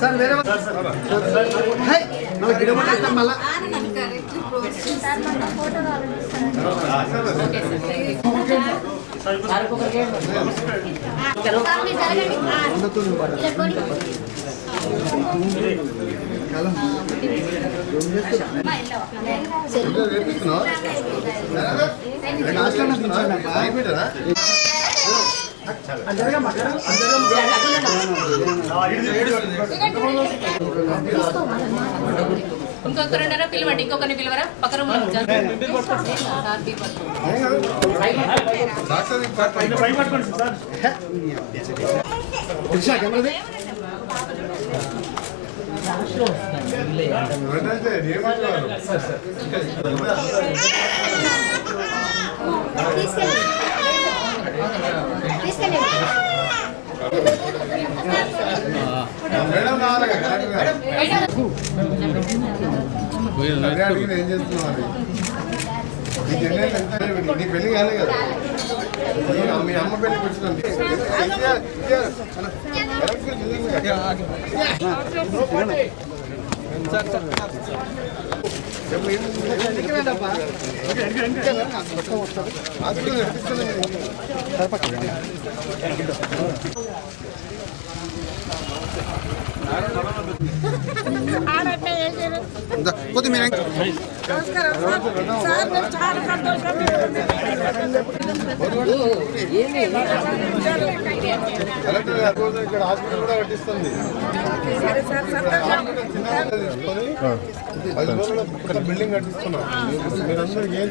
Sir వేరే మళ్ళా ఇంకొకరున్నారా పిలవండి, ఇంకొకరిని పిలవరా పక్కన ఏం చేస్తున్నావు? నీ పెళ్లి కాలే కదా, మీ అమ్మ పెళ్లికి వచ్చినాం. కొద్దిమీర ఇక్కడ హాస్పిటల్ కూడా కట్టిస్తుంది. 10 రోజుల్లో బిల్డింగ్ కట్టిస్తున్నాం. మీరందరూ ఏం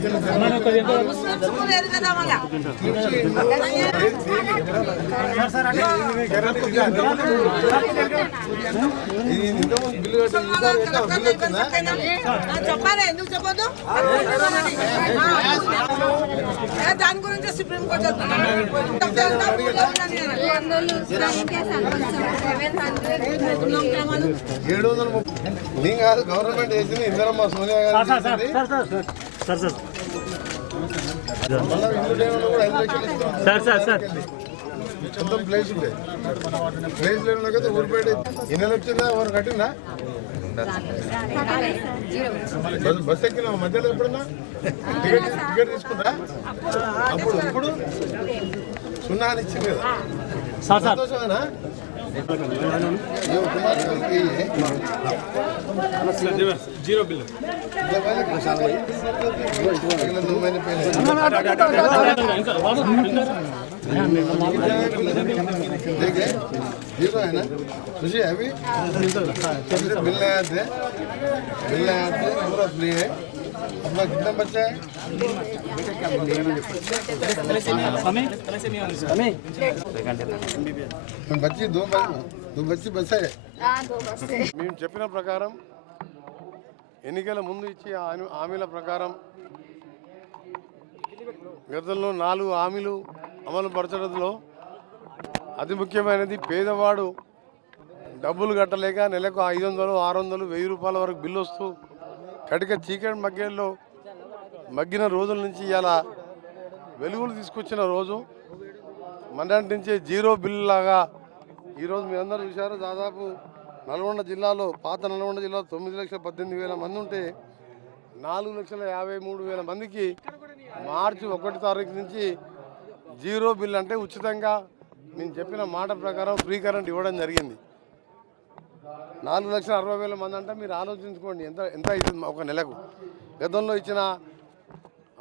బిల్లు చెప్పాలి, ఎందుకు చెప్పొద్దు? దాని గురించి సుప్రీం కోర్టు 730 నీ కాదు, గవర్నమెంట్ వేసింది ఇందిరమ్మ సోనియా గాంధీ మొత్తం ప్లేస్ ఉండే ప్లేస్ లేకుండా కదా ఊరిపేట ఎన్ని నెలలు వచ్చిందా? ఎవరు కట్టిందా? బస్ ఎక్కిన మధ్యలో ఎప్పుడన్నా టికెట్ తీసుకుంటా? అప్పుడు ఇప్పుడు సున్నా అని ఇచ్చింది కదా, సంతోషమేనా? జీరో బిల్ जीरो है ना, खुशी है अभी? बिल आए थे पूरा फ्री है। अपना कितना बच्चा है? बच्ची दो बच्ची बस है। మేము చెప్పిన ప్రకారం ఎన్నికల ముందు ఇచ్చే హామీల ప్రకారం గతంలో 4 హామీలు అమలు పరచడంలో అతి ముఖ్యమైనది పేదవాడు డబ్బులు కట్టలేక నెలకు 500, 600, 1000 రూపాయల వరకు బిల్లు వస్తూ కటిక చీకటి మగ్గిన రోజుల నుంచి ఇలా వెలుగులు తీసుకొచ్చిన రోజు మొన్నటి నుంచే జీరో బిల్లు లాగా ఈరోజు మీ అందరూ చూశారు. దాదాపు నల్గొండ జిల్లాలో పాత నల్గొండ జిల్లాలో 9,18,000 మంది ఉంటే 4,53,000 మందికి మార్చి 1వ తారీఖు నుంచి జీరో బిల్ అంటే ఉచితంగా నేను చెప్పిన మాట ప్రకారం ఫ్రీ కరెంట్ ఇవ్వడం జరిగింది. 4,60,000 మంది అంటే మీరు ఆలోచించుకోండి ఎంత అవుతుంది ఒక నెలకు. గతంలో ఇచ్చిన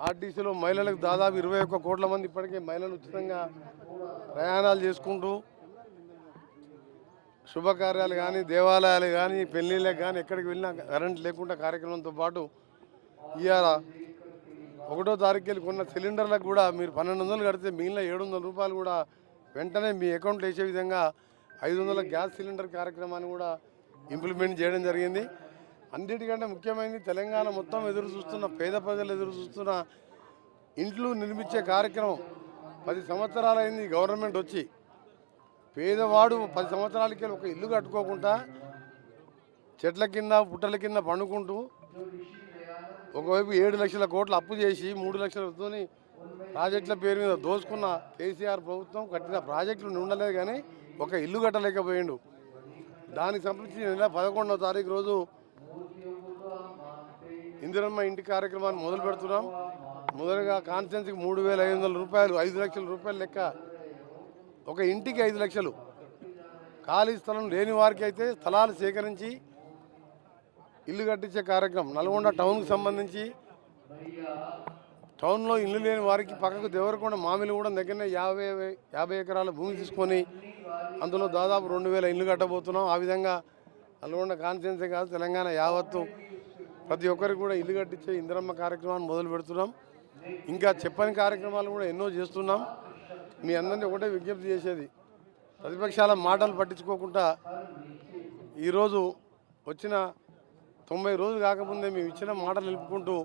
ఆర్టీసీలో మహిళలకు దాదాపు 21 కోట్ల మంది ఇప్పటికే మహిళలు ఉచితంగా ప్రయాణాలు చేసుకుంటూ శుభకార్యాలు కానీ, దేవాలయాలు కానీ, పెళ్ళిళ్ళకి కానీ ఎక్కడికి వెళ్ళినా కరెంట్ లేకుండా కార్యక్రమంతో పాటు ఇవాళ 1వ తారీఖుకి వెళ్ళి కొన్న సిలిండర్లకు కూడా మీరు 1,200 కడితే మిగిలిన 700 రూపాయలు కూడా వెంటనే మీ అకౌంట్లో వేసే విధంగా 500 గ్యాస్ సిలిండర్ కార్యక్రమాన్ని కూడా ఇంప్లిమెంట్ చేయడం జరిగింది. అన్నిటికంటే ముఖ్యమైనది తెలంగాణ మొత్తం ఎదురు చూస్తున్న పేద ప్రజలు ఎదురు చూస్తున్న ఇంట్లు నిర్మించే కార్యక్రమం 10 సంవత్సరాలైంది గవర్నమెంట్ వచ్చి. పేదవాడు 10 సంవత్సరాలకి ఒక ఇల్లు కట్టుకోకుండా చెట్ల కింద పుట్టల కింద పండుకుంటూ ఒకవైపు 7 లక్షల కోట్లు అప్పు చేసి 3 లక్షలతో ప్రాజెక్టుల పేరు మీద దోచుకున్న కేసీఆర్ ప్రభుత్వం కట్టిన ప్రాజెక్టులు ఉండలేదు కానీ ఒక ఇల్లు కట్టలేకపోయిండు. దానికి సంబంధించి నెల 11వ తారీఖు రోజు ఇందిరమ్మ ఇంటి కార్యక్రమాన్ని మొదలు పెడుతున్నాం. మొదలుగా కాన్స్టిట్యున్సీకి 3,500 రూపాయలు, 5 లక్షల రూపాయలు లెక్క, ఒక ఇంటికి 5 లక్షలు. ఖాళీ స్థలం లేని వారికి అయితే స్థలాలు సేకరించి ఇల్లు కట్టించే కార్యక్రమం. నల్గొండ టౌన్కి సంబంధించి టౌన్లో ఇల్లు లేని వారికి పక్కకు దేవరకొండ మామిలిగూడెం దగ్గరనే 50 ఎకరాల భూమి తీసుకొని అందులో దాదాపు 2,000 ఇల్లు కట్టబోతున్నాం. ఆ విధంగా నల్గొండ కాన్స్టిట్యున్సీ కాదు, తెలంగాణ యావత్తు ప్రతి ఒక్కరికి కూడా ఇల్లు కట్టించే ఇందిరమ్మ కార్యక్రమాన్ని మొదలు పెడుతున్నాం. ఇంకా చెప్పని కార్యక్రమాలు కూడా ఎన్నో చేస్తున్నాం. మీ అందరినీ ఒకటే విజ్ఞప్తి చేసేది, ప్రతిపక్షాల మాటలు పట్టించుకోకుండా ఈరోజు వచ్చిన 90 రోజులు కాకముందే మేము ఇచ్చిన మాటలు నిలుపుకుంటూ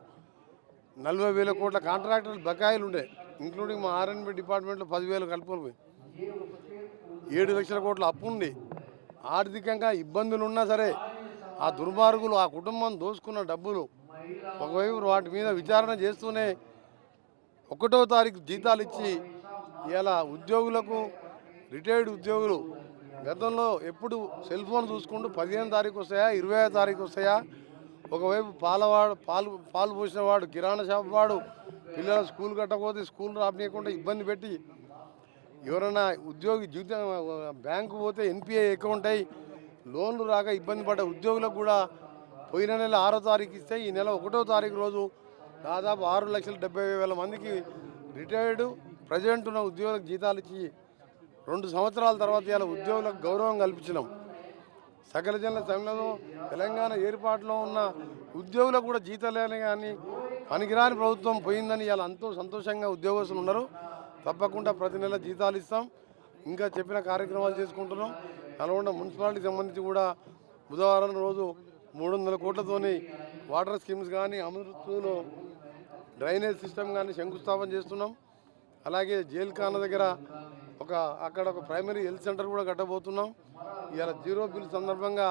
40,000 కోట్ల కాంట్రాక్టర్లు బకాయిలు ఉండే, ఇంక్లూడింగ్ మా ఆర్ఎన్బి డిపార్ట్మెంట్లో 10,000 కలుపుకొని 7 లక్షల కోట్ల అప్పు ఉంది. ఆర్థికంగా ఇబ్బందులు ఉన్నా సరే ఆ దుర్మార్గులు ఆ కుటుంబం దోసుకున్న డబ్బులు ఒకవైపు వాటి మీద విచారణ చేస్తూనే 1వ తారీఖు జీతాలు ఇచ్చి ఇలా ఉద్యోగులకు, రిటైర్డ్ ఉద్యోగులు గతంలో ఎప్పుడు సెల్ ఫోన్ చూసుకుంటూ 15వ తారీఖు వస్తాయా 20వ తారీఖు వస్తాయా, ఒకవైపు పాలు పోసిన వాడు, కిరాణా షాప్ వాడు పిల్లల స్కూల్ కట్టకపోతే స్కూల్ రానియకుండా ఇబ్బంది పెట్టి, ఎవరైనా ఉద్యోగి జీతం బ్యాంకు పోతే ఎన్పిఐ అకౌంట్ అయ్యి లోన్లు రాక ఇబ్బంది పడ్డ ఉద్యోగులకు కూడా పోయిన నెల 6వ తారీఖు ఇస్తే ఈ నెల 1వ తారీఖు రోజు దాదాపు 6,70,000 మందికి రిటైర్డు ప్రజెంట్ ఉన్న ఉద్యోగులకు జీతాలు ఇచ్చి 2 సంవత్సరాల తర్వాత ఇలా ఉద్యోగులకు గౌరవం కల్పించినాం. సకల జనుల సంఘంలో తెలంగాణ ఏర్పాటులో ఉన్న ఉద్యోగులకు కూడా జీతాలేని కానీ పనికిరాని ప్రభుత్వం పోయిందని ఇలా ఎంతో సంతోషంగా ఉద్యోగస్తులు ఉన్నారు. తప్పకుండా ప్రతి నెల జీతాలు ఇస్తాం. ఇంకా చెప్పిన కార్యక్రమాలు చేసుకుంటున్నాం. నల్గొండ మున్సిపాలిటీకి సంబంధించి కూడా బుధవారం రోజు 300 కోట్లతోని వాటర్ స్కీమ్స్ కానీ, అమృత్లో డ్రైనేజ్ సిస్టమ్ కానీ శంకుస్థాపన చేస్తున్నాం. అలాగే జైల్ఖానా దగ్గర అక్కడ ఒక ప్రైమరీ హెల్త్ సెంటర్ కూడా కట్టబోతున్నాం. ఇలా జీరో బిల్ సందర్భంగా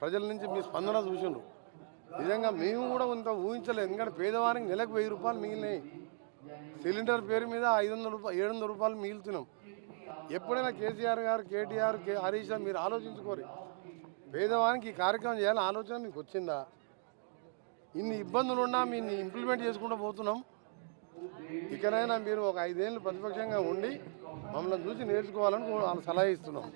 ప్రజల నుంచి మీ స్పందన చూసిండ్రు. నిజంగా మేము కూడా ఇంత ఊహించలేదు. ఎందుకంటే పేదవారికి నెలకు 1000 రూపాయలు మిగిలినాయి. సిలిండర్ పేరు మీద 500 రూపాయలు 700 రూపాయలు మిగులుతున్నాం. ఎప్పుడైనా కేసీఆర్ గారు, కేటీఆర్, హరీష్ మీరు ఆలోచించుకోరు, పేదవానికి ఈ కార్యక్రమం చేయాలని ఆలోచన మీకు వచ్చిందా? ఇన్ని ఇబ్బందులు ఉన్నా మేము ఇంప్లిమెంట్ చేసుకుంటూ పోతున్నాం. ఇకనైనా మీరు ఒక 5 ఏళ్ళు ప్రతిపక్షంగా ఉండి మమ్మల్ని చూసి నేర్చుకోవాలని వాళ్ళు సలహా ఇస్తున్నాం.